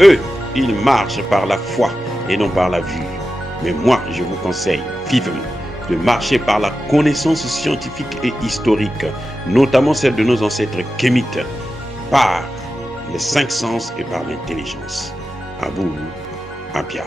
Eux, ils marchent par la foi et non par la vue. Mais moi, je vous conseille vivement de marcher par la connaissance scientifique et historique, notamment celle de nos ancêtres kémites, par les cinq sens et par l'intelligence. Abou Apia.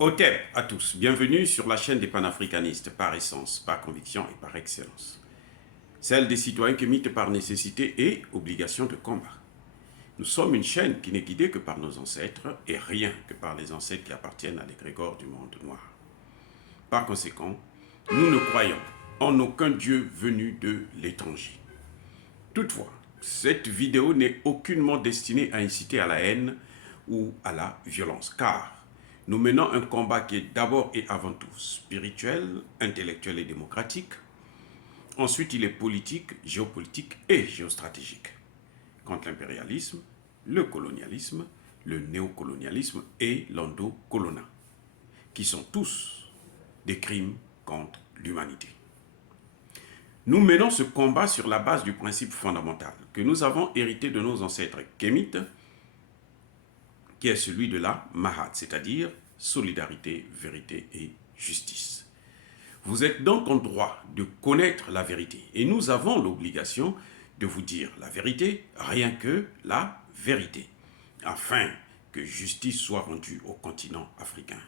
Otep à tous, bienvenue sur la chaîne des panafricanistes par essence, par conviction et par excellence. Celle des citoyens kémites par nécessité et obligation de combat. Nous sommes une chaîne qui n'est guidée que par nos ancêtres et rien que par les ancêtres qui appartiennent à l'égrégore du monde noir. Par conséquent, nous ne croyons en aucun Dieu venu de l'étranger. Toutefois, cette vidéo n'est aucunement destinée à inciter à la haine ou à la violence, car nous menons un combat qui est d'abord et avant tout spirituel, intellectuel et démocratique. Ensuite, il est politique, géopolitique et géostratégique. Contre l'impérialisme, le colonialisme, le néocolonialisme et l'endocolonat, qui sont tous des crimes contre l'humanité. Nous menons ce combat sur la base du principe fondamental que nous avons hérité de nos ancêtres kémites, qui est celui de la Mahat, c'est-à-dire solidarité, vérité et justice. Vous êtes donc en droit de connaître la vérité et nous avons l'obligation de vous dire la vérité, rien que la vérité, afin que justice soit rendue au continent africain.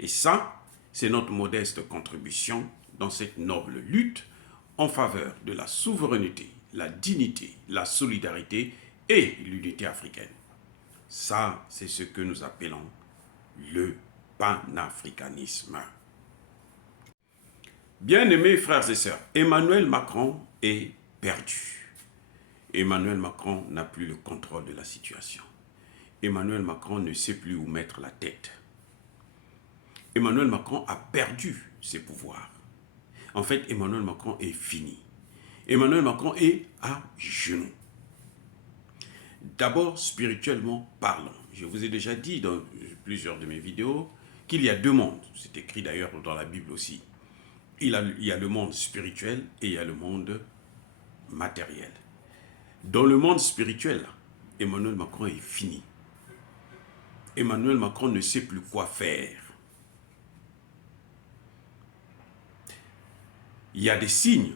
Et ça, c'est notre modeste contribution dans cette noble lutte en faveur de la souveraineté, la dignité, la solidarité et l'unité africaine. Ça, c'est ce que nous appelons le panafricanisme. Bien-aimés frères et sœurs, Emmanuel Macron est perdu. Emmanuel Macron n'a plus le contrôle de la situation. Emmanuel Macron ne sait plus où mettre la tête. Emmanuel Macron a perdu ses pouvoirs. En fait, Emmanuel Macron est fini. Emmanuel Macron est à genoux. D'abord, spirituellement parlant. Je vous ai déjà dit dans plusieurs de mes vidéos qu'il y a deux mondes. C'est écrit d'ailleurs dans la Bible aussi. Il y a le monde spirituel et il y a le monde matériel. Dans le monde spirituel, Emmanuel Macron est fini. Emmanuel Macron ne sait plus quoi faire. Il y a des signes.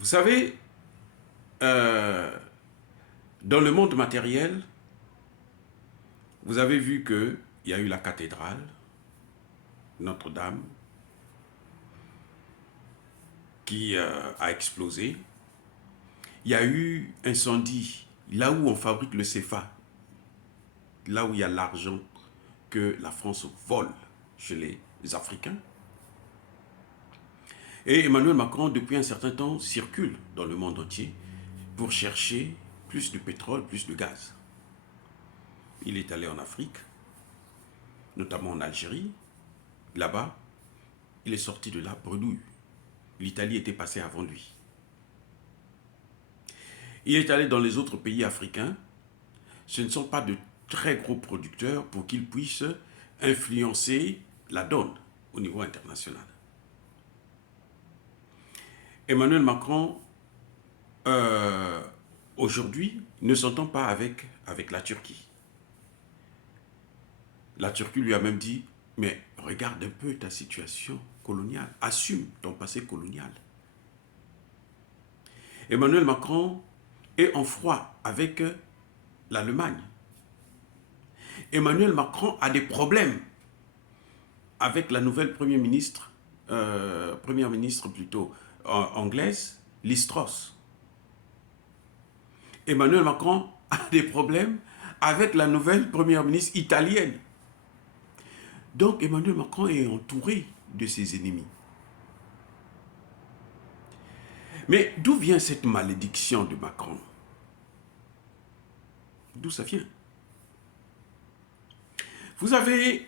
Vous savez, dans le monde matériel, vous avez vu qu'il y a eu la cathédrale, Notre-Dame, qui a explosé. Il y a eu incendie là où on fabrique le CFA, là où il y a l'argent que la France vole chez les Africains. Et Emmanuel Macron, depuis un certain temps, circule dans le monde entier pour chercher plus de pétrole, plus de gaz. Il est allé en Afrique, notamment en Algérie. Là-bas, il est sorti de là bredouille. L'Italie était passée avant lui. Il est allé dans les autres pays africains. Ce ne sont pas de très gros producteurs pour qu'ils puissent influencer la donne au niveau international. Emmanuel Macron, aujourd'hui, ne s'entend pas avec la Turquie. La Turquie lui a même dit, mais regarde un peu ta situation coloniale, assume ton passé colonial. Emmanuel Macron est en froid avec l'Allemagne. Emmanuel Macron a des problèmes avec la nouvelle première ministre anglaise, Liz Truss. Emmanuel Macron a des problèmes avec la nouvelle première ministre italienne. Donc Emmanuel Macron est entouré de ses ennemis. Mais d'où vient cette malédiction de Macron? D'où ça vient? Vous avez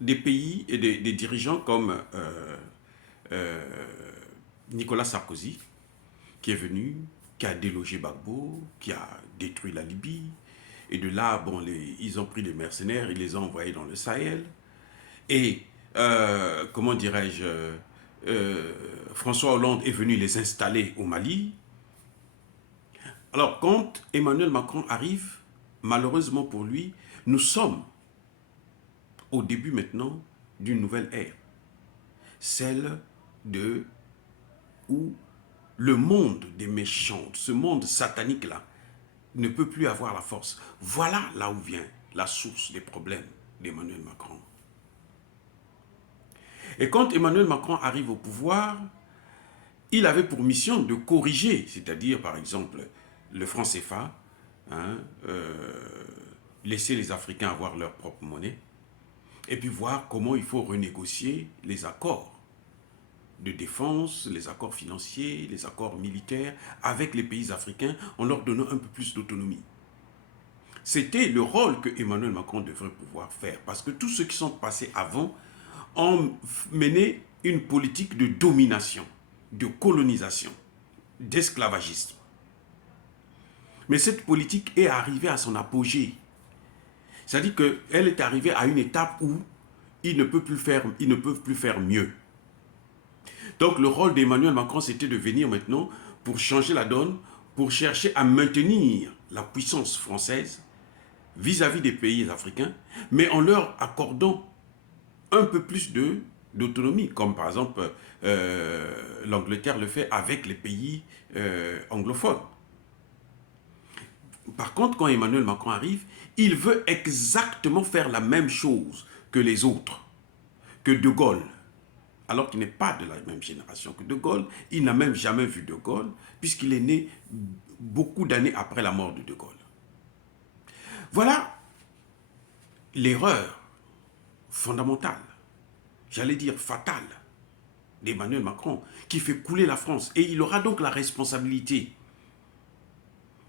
des pays et des dirigeants comme Nicolas Sarkozy, qui est venu, qui a délogé Gbagbo, qui a détruit la Libye. Et de là, bon, ils ont pris des mercenaires, ils les ont envoyés dans le Sahel. Et, comment dirais-je, François Hollande est venu les installer au Mali. Alors, quand Emmanuel Macron arrive, malheureusement pour lui, nous sommes au début maintenant d'une nouvelle ère. Celle de où le monde des méchants, ce monde satanique-là, ne peut plus avoir la force. Voilà là où vient la source des problèmes d'Emmanuel Macron. Et quand Emmanuel Macron arrive au pouvoir, il avait pour mission de corriger, c'est-à-dire par exemple le franc CFA, hein, laisser les Africains avoir leur propre monnaie, et puis voir comment il faut renégocier les accords de défense, les accords financiers, les accords militaires avec les pays africains en leur donnant un peu plus d'autonomie. C'était le rôle que Emmanuel Macron devrait pouvoir faire parce que tous ceux qui sont passés avant ont mené une politique de domination, de colonisation, d'esclavagisme. Mais cette politique est arrivée à son apogée. C'est-à-dire qu'elle est arrivée à une étape où ils ne peuvent plus faire mieux. Donc le rôle d'Emmanuel Macron, c'était de venir maintenant pour changer la donne, pour chercher à maintenir la puissance française vis-à-vis des pays africains, mais en leur accordant un peu plus d'autonomie, comme par exemple l'Angleterre le fait avec les pays anglophones. Par contre, quand Emmanuel Macron arrive, il veut exactement faire la même chose que les autres, que De Gaulle. Alors qu'il n'est pas de la même génération que De Gaulle. Il n'a même jamais vu De Gaulle, puisqu'il est né beaucoup d'années après la mort de De Gaulle. Voilà l'erreur fondamentale, j'allais dire fatale, d'Emmanuel Macron, qui fait couler la France. Et il aura donc la responsabilité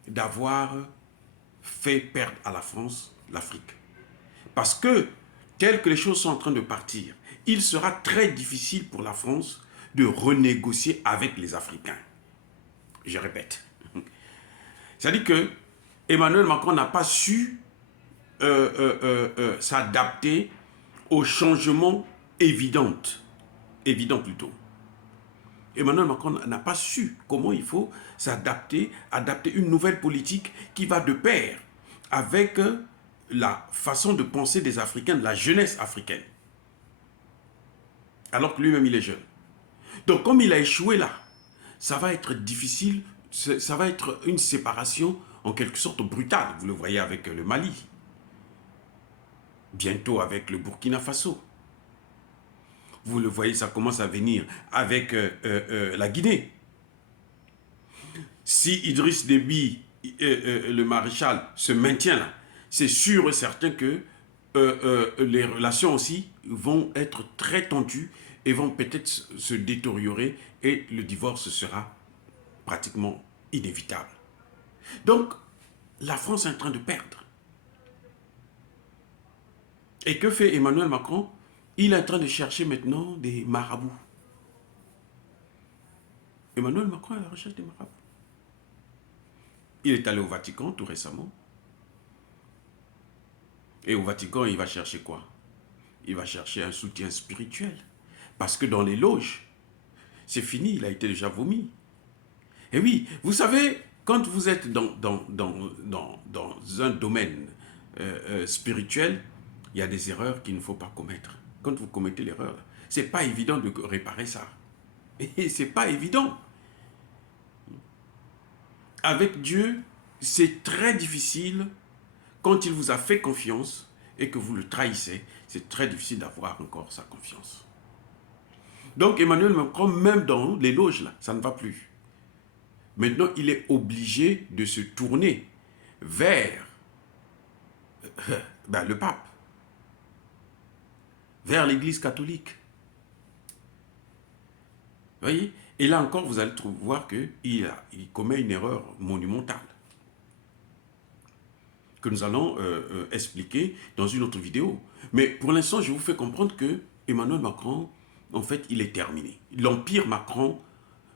d'avoir fait perdre à la France l'Afrique. Parce que, telles que les choses sont en train de partir, il sera très difficile pour la France de renégocier avec les Africains. Je répète. C'est-à-dire que Emmanuel Macron n'a pas su s'adapter aux changements évidents plutôt. Emmanuel Macron n'a pas su comment il faut s'adapter, adapter une nouvelle politique qui va de pair avec la façon de penser des Africains, de la jeunesse africaine. Alors que lui-même, il est jeune. Donc, comme il a échoué là, ça va être difficile, ça va être une séparation en quelque sorte brutale. Vous le voyez avec le Mali. Bientôt avec le Burkina Faso. Vous le voyez, ça commence à venir avec la Guinée. Si Idriss Déby, le maréchal, se maintient là, c'est sûr et certain que les relations aussi vont être très tendues et vont peut-être se détériorer et le divorce sera pratiquement inévitable. Donc, la France est en train de perdre. Et que fait Emmanuel Macron? Il est en train de chercher maintenant des marabouts. Emmanuel Macron est à la recherche des marabouts. Il est allé au Vatican tout récemment. Et au Vatican, il va chercher quoi? Il va chercher un soutien spirituel. Parce que dans les loges, c'est fini, il a été déjà vomi. Et oui, vous savez, quand vous êtes dans un domaine spirituel, il y a des erreurs qu'il ne faut pas commettre. Quand vous commettez l'erreur, ce n'est pas évident de réparer ça. Et ce n'est pas évident. Avec Dieu, c'est très difficile quand il vous a fait confiance et que vous le trahissez. C'est très difficile d'avoir encore sa confiance. Donc Emmanuel Macron, même dans les loges, là, ça ne va plus. Maintenant, il est obligé de se tourner vers le pape, vers l'Église catholique. Vous voyez? Et là encore, vous allez voir qu'il commet une erreur monumentale. que nous allons expliquer dans une autre vidéo. Mais pour l'instant, je vous fais comprendre que Emmanuel Macron, en fait, il est terminé. L'empire Macron,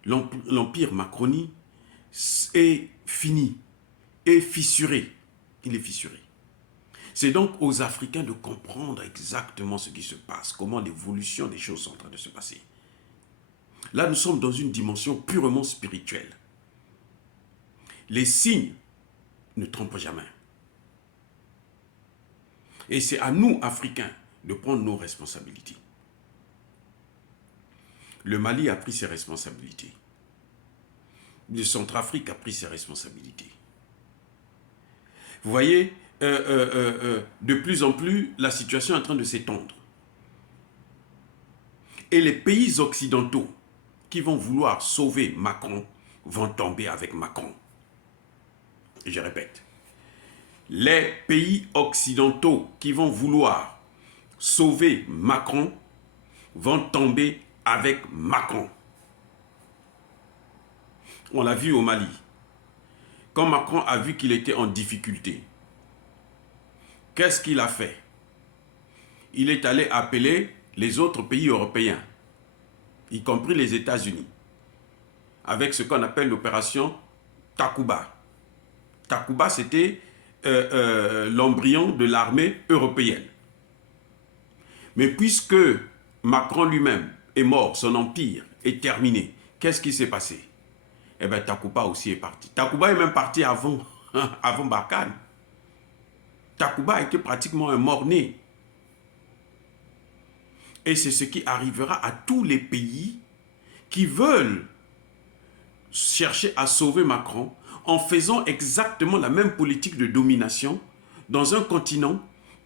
l'empire Macronie est fini, est fissuré. Il est fissuré. C'est donc aux Africains de comprendre exactement ce qui se passe, comment l'évolution des choses sont en train de se passer. Là, nous sommes dans une dimension purement spirituelle. Les signes ne trompent jamais. Et c'est à nous, Africains, de prendre nos responsabilités. Le Mali a pris ses responsabilités. Le Centrafrique a pris ses responsabilités. Vous voyez, de plus en plus, la situation est en train de s'étendre. Et les pays occidentaux qui vont vouloir sauver Macron vont tomber avec Macron. Et je répète, les pays occidentaux qui vont vouloir sauver Macron vont tomber avec Macron. On l'a vu au Mali. Quand Macron a vu qu'il était en difficulté, qu'est-ce qu'il a fait? Il est allé appeler les autres pays européens, y compris les États-Unis, avec ce qu'on appelle l'opération Takuba. Takuba, c'était l'embryon de l'armée européenne. Mais puisque Macron lui-même est mort, son empire est terminé, qu'est-ce qui s'est passé? Eh bien, Takuba aussi est parti. Takuba est même parti avant, avant Barkhane. Takuba était pratiquement un mort-né. Et c'est ce qui arrivera à tous les pays qui veulent chercher à sauver Macron en faisant exactement la même politique de domination dans un continent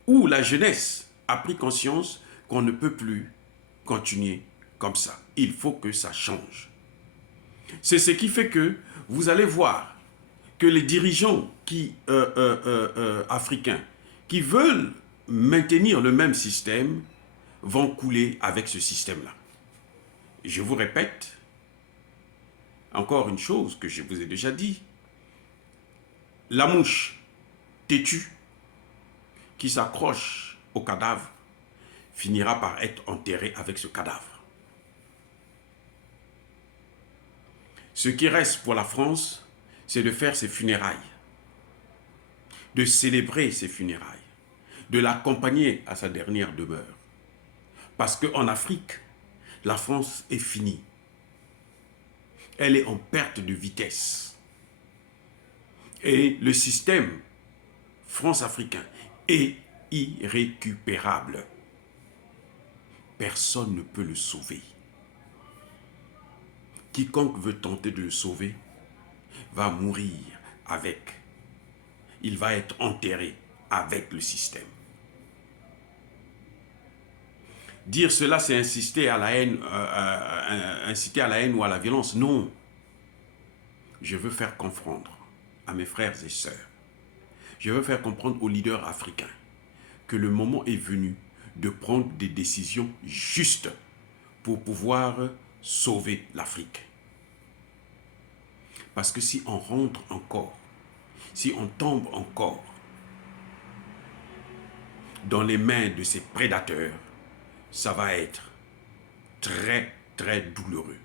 où la jeunesse a pris conscience qu'on ne peut plus continuer comme ça. Il faut que ça change. C'est ce qui fait que vous allez voir que les dirigeants africains qui veulent maintenir le même système vont couler avec ce système-là. Je vous répète encore une chose que je vous ai déjà dit. La mouche têtue qui s'accroche au cadavre finira par être enterrée avec ce cadavre. Ce qui reste pour la France, c'est de faire ses funérailles, de célébrer ses funérailles, de l'accompagner à sa dernière demeure. Parce qu'en Afrique, la France est finie. Elle est en perte de vitesse. Et le système France-africain est irrécupérable. Personne ne peut le sauver. Quiconque veut tenter de le sauver va mourir avec. Il va être enterré avec le système. Dire cela, c'est inciter à la haine, inciter à la haine ou à la violence. Non. Je veux faire comprendre à mes frères et sœurs, je veux faire comprendre aux leaders africains que le moment est venu de prendre des décisions justes pour pouvoir sauver l'Afrique. Parce que si on rentre encore, si on tombe encore dans les mains de ces prédateurs, ça va être très, très douloureux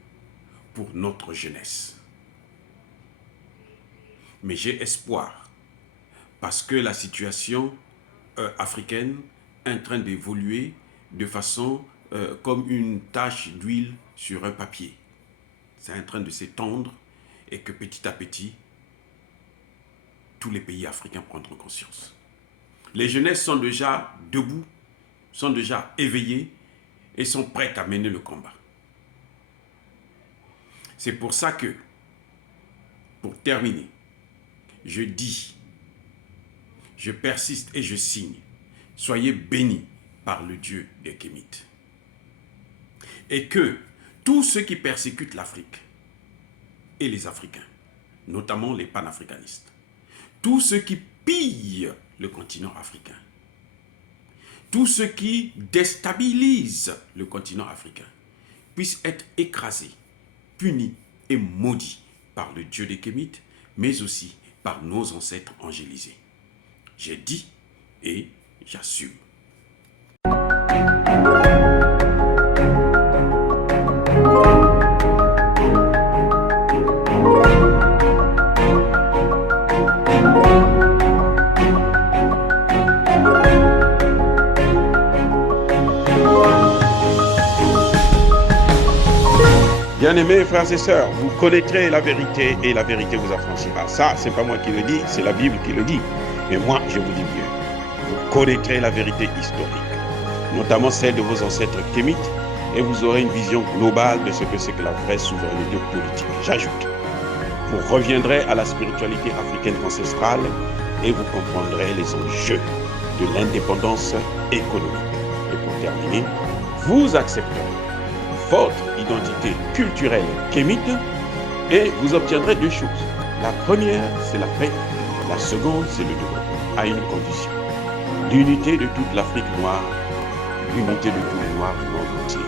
pour notre jeunesse. Mais j'ai espoir parce que la situation africaine est en train d'évoluer de façon comme une tache d'huile sur un papier. C'est en train de s'étendre et que petit à petit, tous les pays africains prendront conscience. Les jeunesses sont déjà debout, sont déjà éveillées et sont prêtes à mener le combat. C'est pour ça que, pour terminer, je dis, je persiste et je signe, soyez bénis par le Dieu des Kémites. Et que tous ceux qui persécutent l'Afrique et les Africains, notamment les panafricanistes, tous ceux qui pillent le continent africain, tous ceux qui déstabilisent le continent africain, puissent être écrasés, punis et maudits par le Dieu des Kémites, mais aussi par nos ancêtres angélisés. J'ai dit et j'assume. Bien-aimés frères et sœurs, vous connaîtrez la vérité et la vérité vous affranchira. Ça, c'est pas moi qui le dis, c'est la Bible qui le dit. Mais moi, je vous dis bien, vous connaîtrez la vérité historique, notamment celle de vos ancêtres kémites, et vous aurez une vision globale de ce que c'est que la vraie souveraineté politique. J'ajoute, vous reviendrez à la spiritualité africaine ancestrale et vous comprendrez les enjeux de l'indépendance économique. Et pour terminer, vous accepterez votre identité culturelle kémite et vous obtiendrez deux choses. La première, c'est la paix. La seconde, c'est le développement, à une condition. L'unité de toute l'Afrique noire, l'unité de tous les Noirs du monde entier.